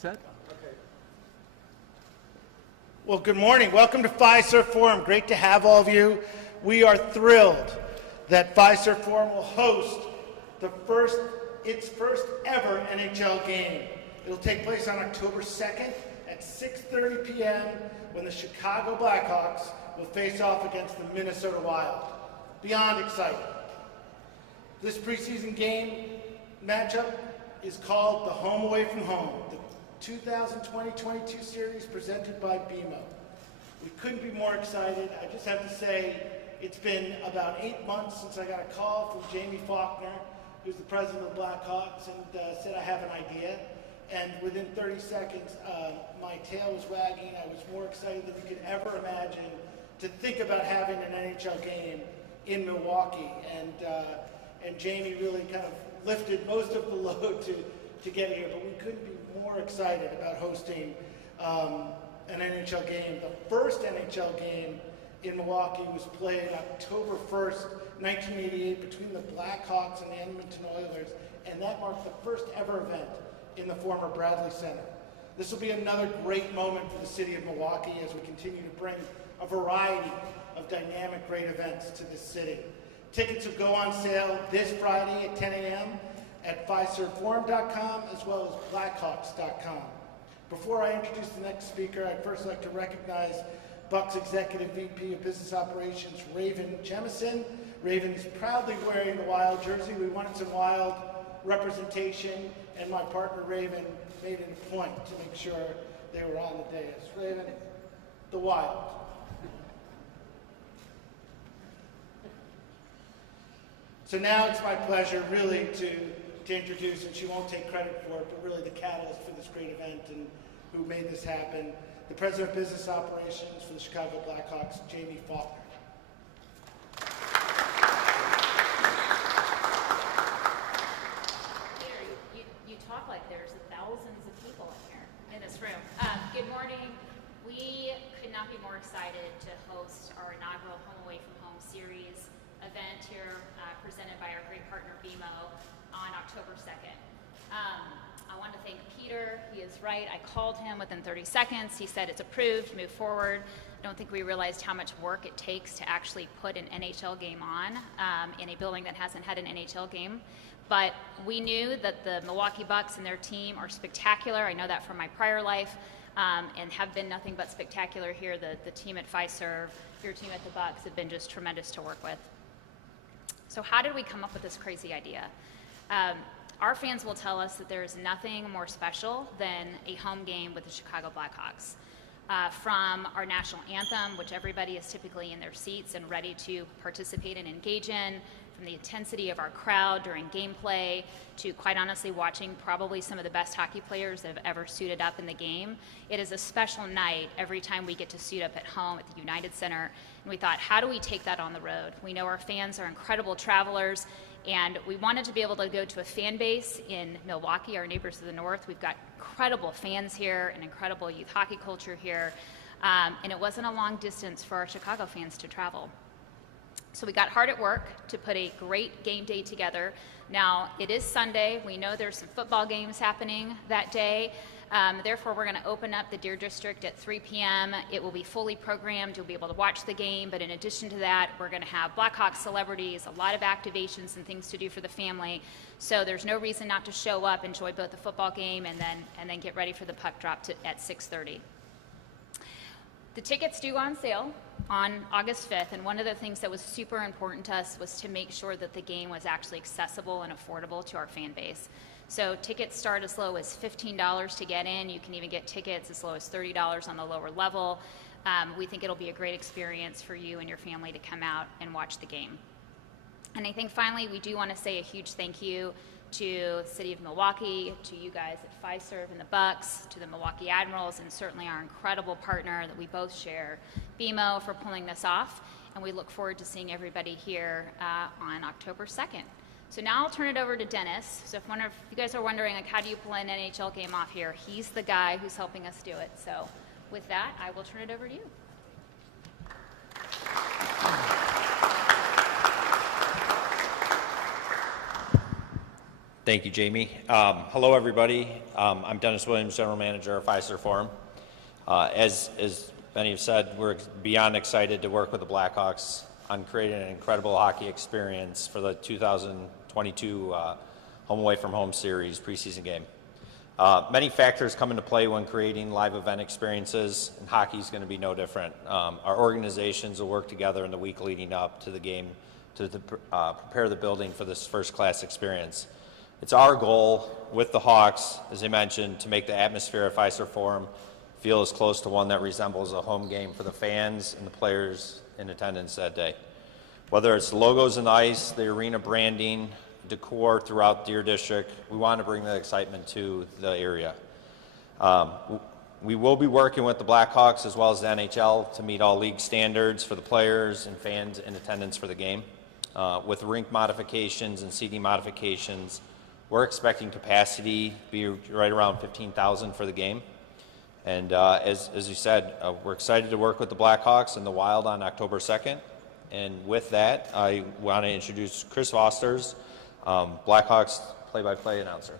Set? Okay. Well, good morning. Welcome to Fiserv Forum. Great to have all of you. We are thrilled that Fiserv Forum will host its first ever NHL game. It'll take place on October 2nd at 6:30 p.m. when the Chicago Blackhawks will face off against the Minnesota Wild. Beyond exciting. This preseason game matchup is called the Home Away from Home, the 2020-22 series presented by BMO. We couldn't be more excited. I just have to say, it's been about 8 months since I got a call from Jamie Faulkner, who's the president of the Blackhawks, and said I have an idea. And within 30 seconds, my tail was wagging. I was more excited than you could ever imagine to think about having an NHL game in Milwaukee. And Jamie really kind of lifted most of the load to get here, but we couldn't be more excited about hosting an NHL game. The first NHL game in Milwaukee was played October 1st, 1988 between the Blackhawks and the Edmonton Oilers, and that marked the first ever event in the former Bradley Center. This will be another great moment for the city of Milwaukee as we continue to bring a variety of dynamic great events to this city. Tickets will go on sale this Friday at 10 a.m. at FiservForum.com as well as Blackhawks.com. Before I introduce the next speaker, I'd first like to recognize Bucks Executive VP of Business Operations, Raven Jemison. Raven's proudly wearing the Wild jersey. We wanted some Wild representation, and my partner Raven made it a point to make sure they were on the dais. Raven, the Wild. So now it's my pleasure really to introduce, and she won't take credit for it, but really the catalyst for this great event and who made this happen, the President of Business Operations for the Chicago Blackhawks, Jamie Faulkner. Peter, you talk like there's thousands of people in here, in this room. Good morning. We could not be more excited to host our inaugural Home Away from Home series event here presented by our great partner BMO on October 2nd. I want to thank Peter. He is right. I called him within 30 seconds. He said it's approved, move forward. I don't think we realized how much work it takes to actually put an NHL game on in a building that hasn't had an NHL game. But we knew that the Milwaukee Bucks and their team are spectacular. I know that from my prior life and have been nothing but spectacular here. The team at Fiserv, your team at the Bucks have been just tremendous to work with. So how did we come up with this crazy idea? Our fans will tell us that there is nothing more special than a home game with the Chicago Blackhawks. From our national anthem, which everybody is typically in their seats and ready to participate and engage in, from the intensity of our crowd during gameplay, to quite honestly watching probably some of the best hockey players that have ever suited up in the game. It is a special night every time we get to suit up at home at the United Center. And we thought, how do we take that on the road? We know our fans are incredible travelers, and we wanted to be able to go to a fan base in Milwaukee, our neighbors to the north. We've got incredible fans here, an incredible youth hockey culture here, and it wasn't a long distance for our Chicago fans to travel. So we got hard at work to put a great game day together. Now, it is Sunday. We know there's some football games happening that day. Therefore, we're going to open up the Deer District at 3 p.m. It will be fully programmed. You'll be able to watch the game. But in addition to that, we're going to have Blackhawks celebrities, a lot of activations and things to do for the family. So there's no reason not to show up, enjoy both the football game, and then get ready for the puck drop at 6:30. The tickets do go on sale on August 5th, and one of the things that was super important to us was to make sure that the game was actually accessible and affordable to our fan base. So tickets start as low as $15 to get in. You can even get tickets as low as $30 on the lower level. We think it'll be a great experience for you and your family to come out and watch the game. And I think finally, we do want to say a huge thank you to the City of Milwaukee, to you guys at Fiserv and the Bucks, to the Milwaukee Admirals, and certainly our incredible partner that we both share, BMO, for pulling this off. And we look forward to seeing everybody here on October 2nd. So now I'll turn it over to Dennis. So if you guys are wondering, like, how do you pull an NHL game off here? He's the guy who's helping us do it. So with that, I will turn it over to you. Thank you, Jamie. Hello, everybody. I'm Dennis Williams, General Manager of Fiserv Forum. As many have said, we're beyond excited to work with the Blackhawks on creating an incredible hockey experience for the 2022 home away from home series preseason game. Many factors come into play when creating live event experiences, and hockey is going to be no different. Our organizations will work together in the week leading up to the game to prepare the building for this first-class experience. It's our goal with the Hawks, as I mentioned, to make the atmosphere at Fiserv Forum feel as close to one that resembles a home game for the fans and the players in attendance that day. Whether it's logos on the ice, the arena branding, decor throughout Deer District, we want to bring that excitement to the area. We will be working with the Blackhawks as well as the NHL to meet all league standards for the players and fans in attendance for the game. With rink modifications and seating modifications, we're expecting capacity to be right around 15,000 for the game. And as you said, we're excited to work with the Blackhawks in the Wild on October 2nd. And with that, I want to introduce Chris Fosters, Blackhawks play-by-play announcer.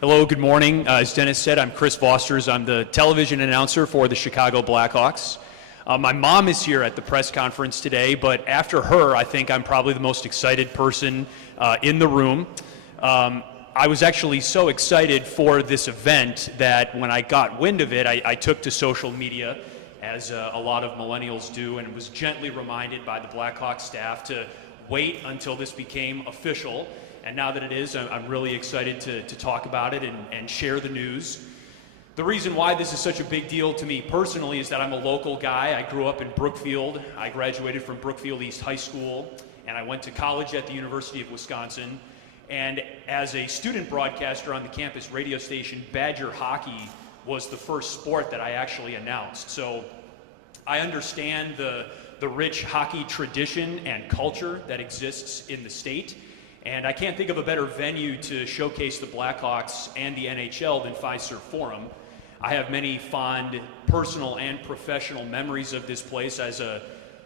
Hello, good morning. As Dennis said, I'm Chris Fosters. I'm the television announcer for the Chicago Blackhawks. My mom is here at the press conference today, but after her, I think I'm probably the most excited person in the room. I was actually so excited for this event that when I got wind of it, I took to social media, as a lot of millennials do, and was gently reminded by the Blackhawks staff to wait until this became official. And now that it is, I'm really excited to talk about it and share the news. The reason why this is such a big deal to me personally is that I'm a local guy. I grew up in Brookfield. I graduated from Brookfield East High School, and I went to college at the University of Wisconsin. And as a student broadcaster on the campus radio station, Badger hockey was the first sport that I actually announced. So I understand the rich hockey tradition and culture that exists in the state. And I can't think of a better venue to showcase the Blackhawks and the NHL than Fiserv Forum. I have many fond personal and professional memories of this place. As a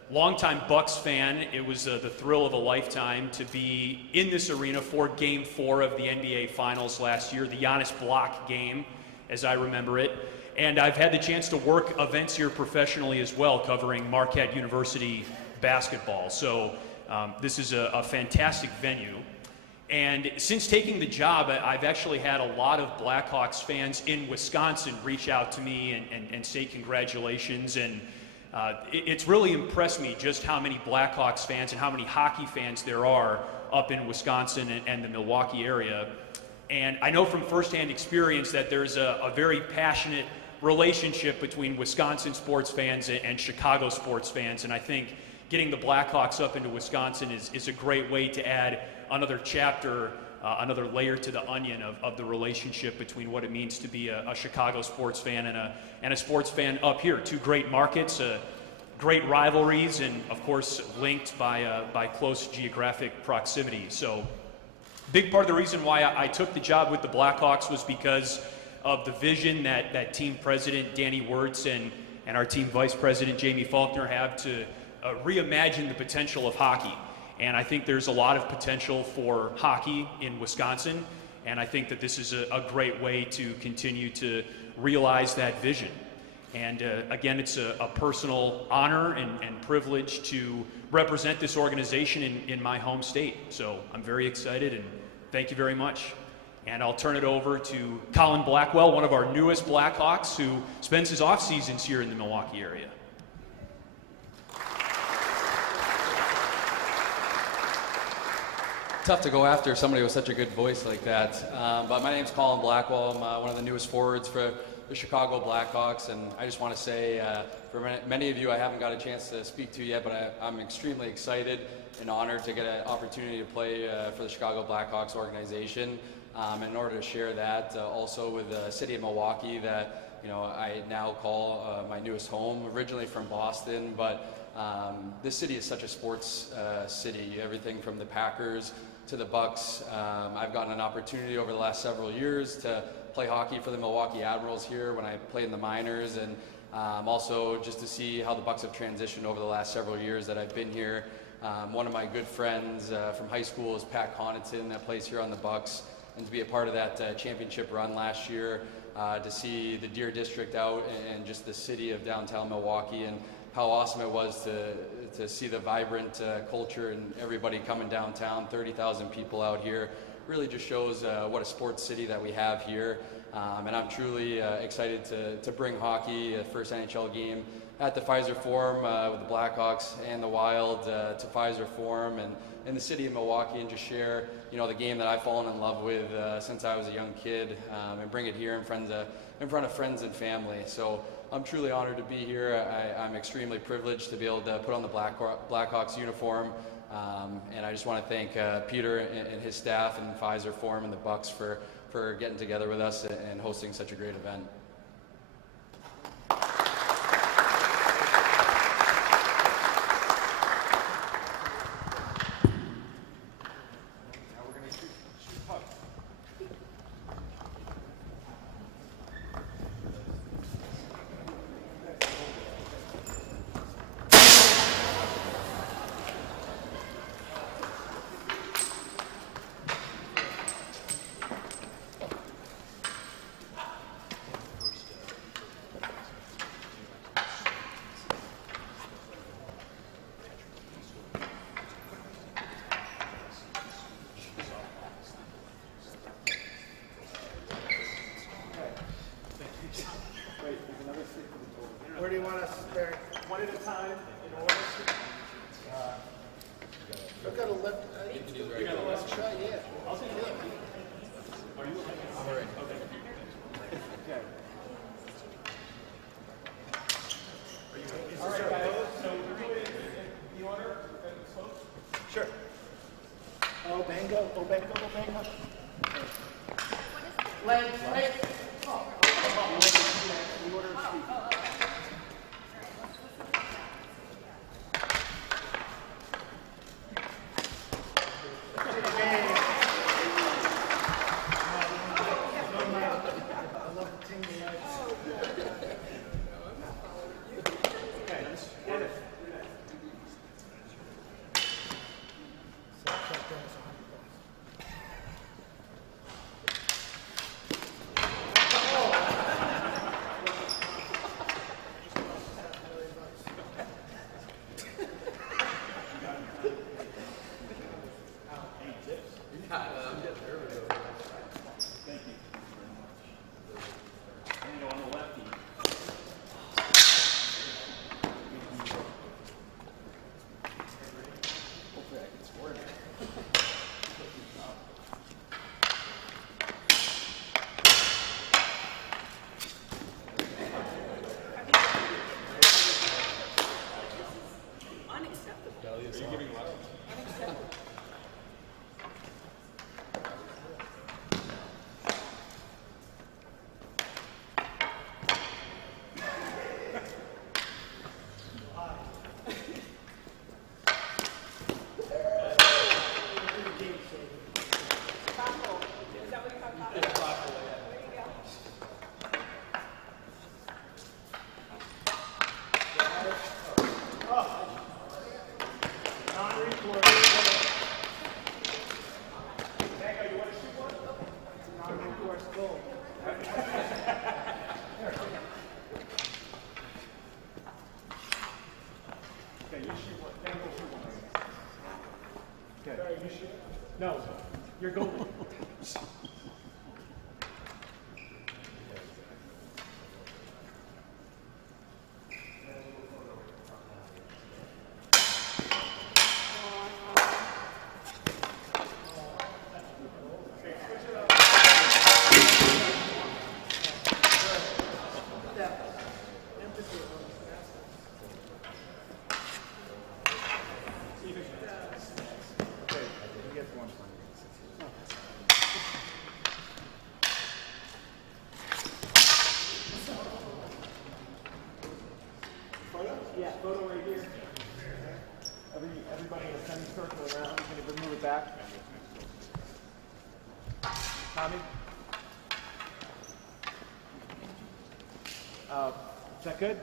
longtime Bucks fan, it was the thrill of a lifetime to be in this arena for Game 4 of the NBA Finals last year, the Giannis block game, as I remember it. And I've had the chance to work events here professionally as well, covering Marquette University basketball. So this is a fantastic venue. And since taking the job, I've actually had a lot of Blackhawks fans in Wisconsin reach out to me and say congratulations. And it's really impressed me just how many Blackhawks fans and how many hockey fans there are up in Wisconsin and the Milwaukee area. And I know from firsthand experience that there's a very passionate relationship between Wisconsin sports fans and Chicago sports fans. And I think getting the Blackhawks up into Wisconsin is a great way to add another chapter, another layer to the onion of the relationship between what it means to be a Chicago sports fan and a sports fan up here. Two great markets, great rivalries, and of course linked by close geographic proximity. So big part of the reason why I took the job with the Blackhawks was because of the vision that team president Danny Wirtz and our team vice president Jamie Faulkner have to reimagine the potential of hockey. And I think there's a lot of potential for hockey in Wisconsin, and I think that this is a great way to continue to realize that vision. And again, it's a personal honor and privilege to represent this organization in my home state. So I'm very excited, and thank you very much. And I'll turn it over to Colin Blackwell, one of our newest Blackhawks, who spends his off seasons here in the Milwaukee area. Tough to go after somebody with such a good voice like that. But my name's Colin Blackwell. I'm one of the newest forwards for the Chicago Blackhawks, and I just want to say, for many of you I haven't got a chance to speak to yet, but I'm extremely excited and honored to get an opportunity to play for the Chicago Blackhawks organization. And in order to share that also with the city of Milwaukee that I now call my newest home, originally from Boston, but this city is such a sports city. Everything from the Packers to the Bucks. I've gotten an opportunity over the last several years to play hockey for the Milwaukee Admirals here when I played in the minors, and Also, just to see how the Bucks have transitioned over the last several years that I've been here. One of my good friends from high school is Pat Connaughton that plays here on the Bucks, and to be a part of that championship run last year, to see the Deer District out and just the city of downtown Milwaukee, and how awesome it was to see the vibrant culture and everybody coming downtown, 30,000 people out here. Really just shows what a sports city that we have here. And I'm truly excited to bring hockey, first NHL game at the Fiserv Forum with the Blackhawks and the Wild to Fiserv Forum and in the city of Milwaukee, and just share, the game that I've fallen in love with since I was a young kid, and bring it here in front of friends and family. So I'm truly honored to be here. I'm extremely privileged to be able to put on the Blackhawks uniform, and I just want to thank Peter and his staff and Fiserv Forum and the Bucks for getting together with us and hosting such a great event. Where do you want us to start? One at a time, in order. I've got a left. You got a left shot, yeah. I'll take it. Are you okay? I'm all right. Okay. Okay. Are you ready? All right, guys. So we're doing the order. Sure. Oh, bango. Oh, bango. Oh, bango. Legs. Oh. The order of speed. No, you're golden. Yeah, photo right here. Everybody in a semicircle around. I'm going to move it back. Tommy? Is that good?